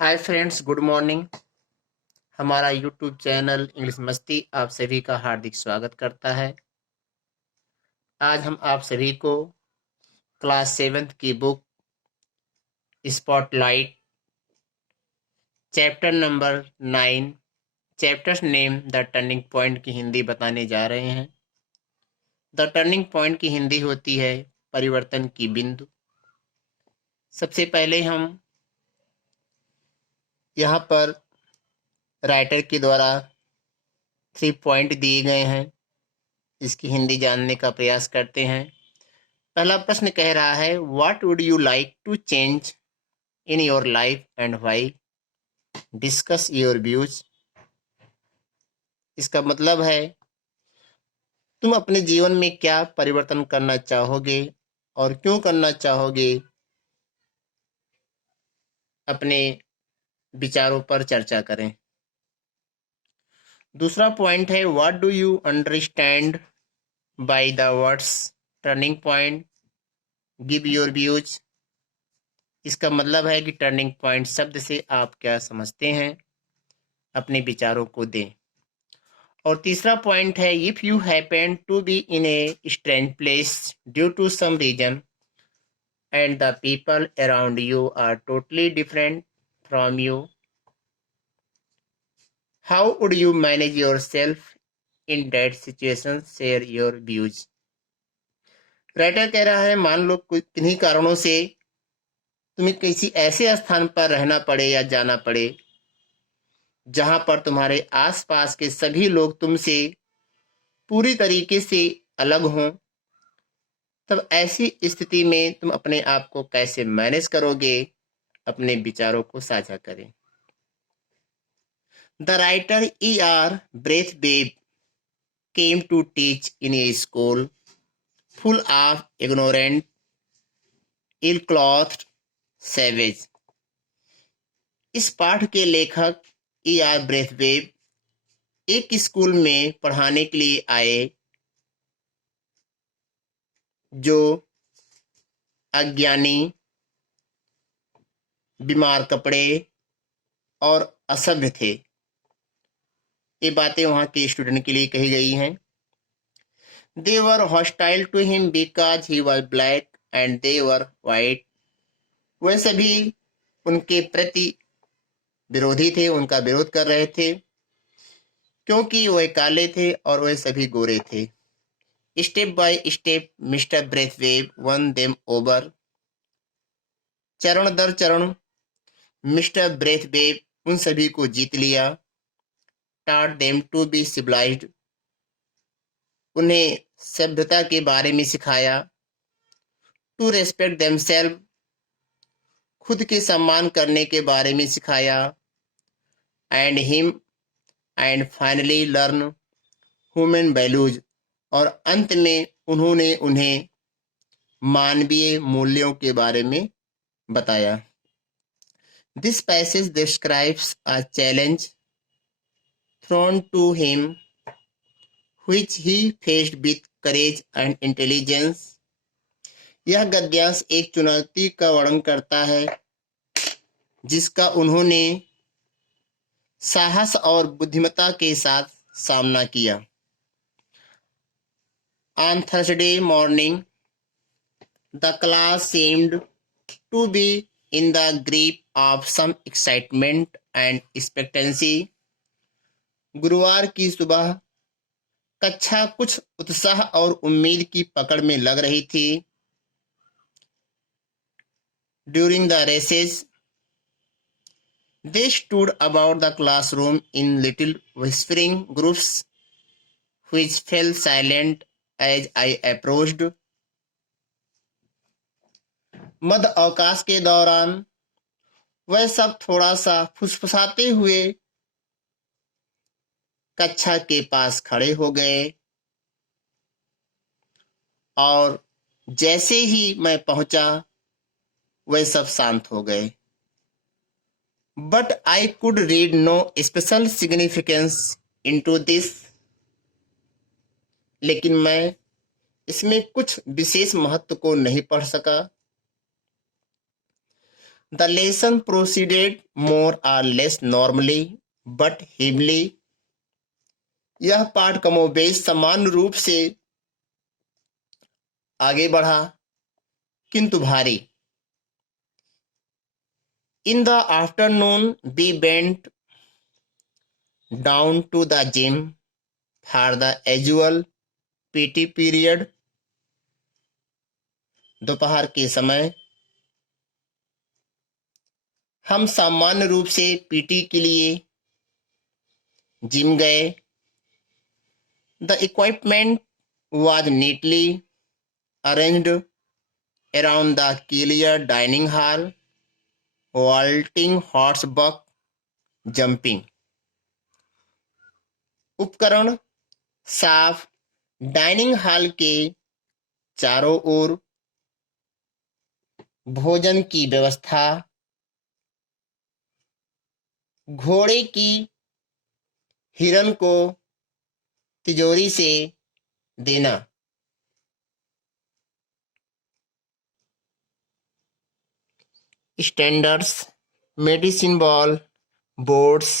Hi friends, good morning. हमारा YouTube channel English मस्ती आप सभी का हार्दिक स्वागत करता है। आज हम आप सभी को क्लास 7th की book spotlight chapter number 9 chapters name the turning point की हिंदी बताने जा रहे हैं। द टर्निंग पॉइंट की हिंदी होती है परिवर्तन की बिंदु। सबसे पहले हम यहाँ पर राइटर के द्वारा 3 पॉइंट दिए गए हैं, इसकी हिंदी जानने का प्रयास करते हैं। पहला प्रश्न कह रहा है, what would you like to change in your life and why? Discuss your views. इसका मतलब है तुम अपने जीवन में क्या परिवर्तन करना चाहोगे और क्यों करना चाहोगे। अपने विचारों पर चर्चा करें। दूसरा पॉइंट है, what do you understand by the words turning point? Give your views. इसका मतलब है कि टर्निंग पॉइंट शब्द से आप क्या समझते हैं, अपने विचारों को दें। और तीसरा पॉइंट है, if you happen to be in a strange place due to some reason and the people around you are totally different from you, how would you manage yourself in that situation? Share your views. Writer कह रहा है, मान लो कुछ किन्हीं कारणों से तुम्हें किसी ऐसे स्थान पर रहना पड़े या जाना पड़े जहां पर तुम्हारे आसपास के सभी लोग तुमसे पूरी तरीके से अलग हों। तब ऐसी स्थिति में तुम अपने आप को कैसे मैनेज करोगे? अपने विचारों को साझा करें। The writer E.R. Braithwaite came to teach in a school full of ignorant, ill-clothed savage. इस पाठ के लेखक E.R. ब्रेथवेट एक स्कूल में पढ़ाने के लिए आए जो अज्ञानी, बीमार कपड़े और असभ्य थे। ये बातें वहां के स्टूडेंट के लिए कही गई हैं। They were hostile to him because he was black and they were white. वह सभी उनके प्रति विरोधी थे, उनका विरोध कर रहे थे क्योंकि वह काले थे और वह सभी गोरे थे। Step by step Mister Braithwaite won them over. चरण दर चरण मिस्टर ब्रेथवेट उन सभी को जीत लिया। taught them to be civilized, उन्हें सभ्यता के बारे में सिखाया। टू रेस्पेक्ट देमसेल्फ, खुद के सम्मान करने के बारे में सिखाया। And him and finally learn human values, और अंत में उन्होंने उन्हें मानवीय मूल्यों के बारे में बताया। This passage describes a challenge thrown to him which he faced with courage and intelligence. यह गद्यांश एक चुनौती का वर्णन करता है जिसका उन्होंने साहस और बुद्धिमत्ता के साथ सामना किया। On Thursday morning, the class seemed to be in the grip of some excitement and expectancy. गुरुवार की सुबह कक्षा कुछ उत्साह और उम्मीद की पकड़ में लग रही थी। During the recess, they stood about the classroom in little whispering groups, which fell silent as I approached. मध्य अवकाश के दौरान वह सब थोड़ा सा फुसफुसाते हुए कक्षा के पास खड़े हो गए और जैसे ही मैं पहुंचा वह सब शांत हो गए। But I could read no special significance into this, लेकिन मैं इसमें कुछ विशेष महत्व को नहीं पढ़ सका। The lesson proceeded more or less normally, but heavily. यह पाठ कमोबेश समान रूप से आगे बढ़ा, किंतु भारी. In the afternoon, we went down to the gym for the usual PT period. दोपहर के समय हम सामान्य रूप से पीटी के लिए जिम गए. The equipment was neatly arranged around the clear dining hall, vaulting, horseback, jumping. उपकरण साफ डाइनिंग हॉल के चारों ओर, भोजन की व्यवस्था, घोड़े की हिरन को तिजोरी से देना. Standards, medicine ball, boards,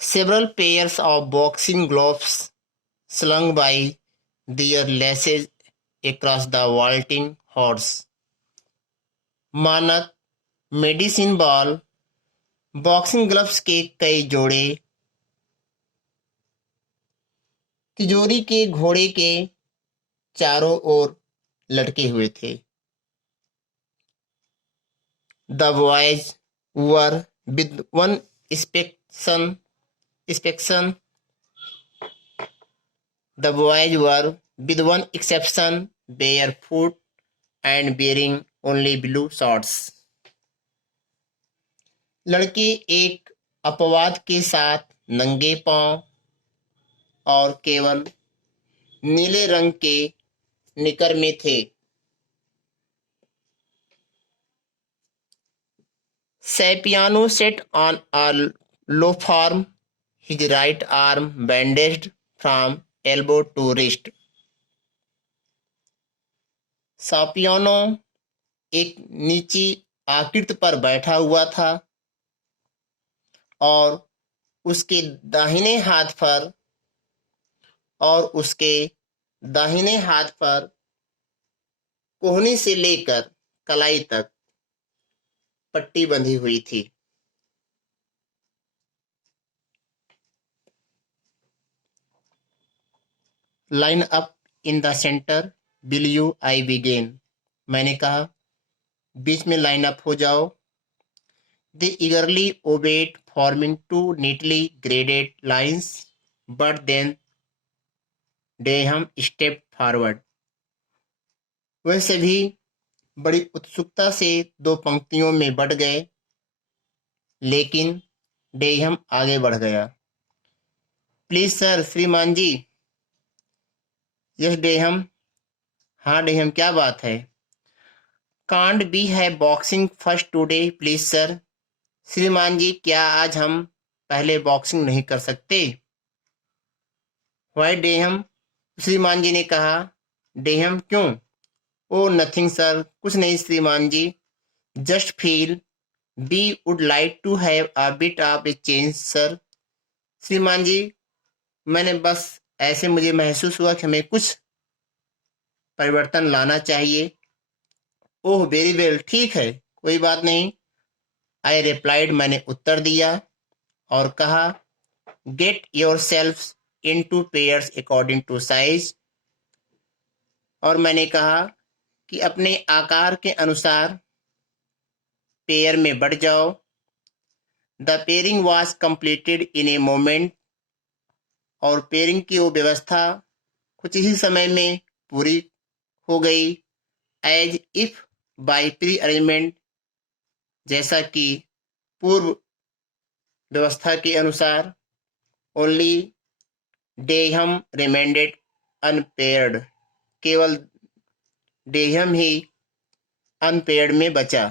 several pairs of boxing gloves slung by their laces across the vaulting horse. मानक मेडिसिन बॉल, बॉक्सिंग ग्लव्स के कई जोड़े तिजोरी के घोड़े के चारों ओर लटके हुए थे. The boys were with one inspection. The boys were with one exception barefoot and wearing only blue shorts. लड़के एक अपवाद के साथ नंगे पांव और केवल नीले रंग के निकर में थे. Sapiano sat on a low form, his right arm bandaged from elbow to wrist. सापियानो एक नीची आकृति पर बैठा हुआ था और उसके दाहिने हाथ पर कोहनी से लेकर कलाई तक पट्टी बंधी हुई थी. Line up in the centre, will you I begin. मैंने कहा, बीच में लाइन अप हो जाओ. They eagerly obeyed, forming two neatly graded lines, but then Deham stepped forward. वह सभी बड़ी उत्सुकता से दो पंक्तियों में बट गए, लेकिन डेहम आगे बढ़ गया. प्लीज सर, श्रीमान जी. यस डेहम. हाँ डेहम, क्या बात है? कांट बी है boxing first today please sir. श्रीमान जी, क्या आज हम पहले बॉक्सिंग नहीं कर सकते? वाई डेहम, श्रीमान जी ने कहा. डेहम, क्यों? ओ नथिंग सर, कुछ नहीं श्रीमान जी. Just feel we would like to have a bit of a change sir. श्रीमान जी, मैंने बस ऐसे मुझे महसूस हुआ कि हमें कुछ परिवर्तन लाना चाहिए. ओह वेरी वेल, ठीक है, कोई बात नहीं. आई रिप्लाइड, मैंने उत्तर दिया और कहा, get yourself into pairs according to size. और मैंने कहा कि अपने आकार के अनुसार पेयर में बढ़ जाओ. The pairing was completed in a moment. और पेयरिंग की वो व्यवस्था कुछ ही समय में पूरी हो गई. As if by pre arrangement, जैसा कि पूर्व व्यवस्था के अनुसार. Only them remained unpaired. केवल डेहम ही अनपेयर्ड में बचा.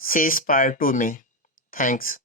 शेष पार्ट 2 में. थैंक्स.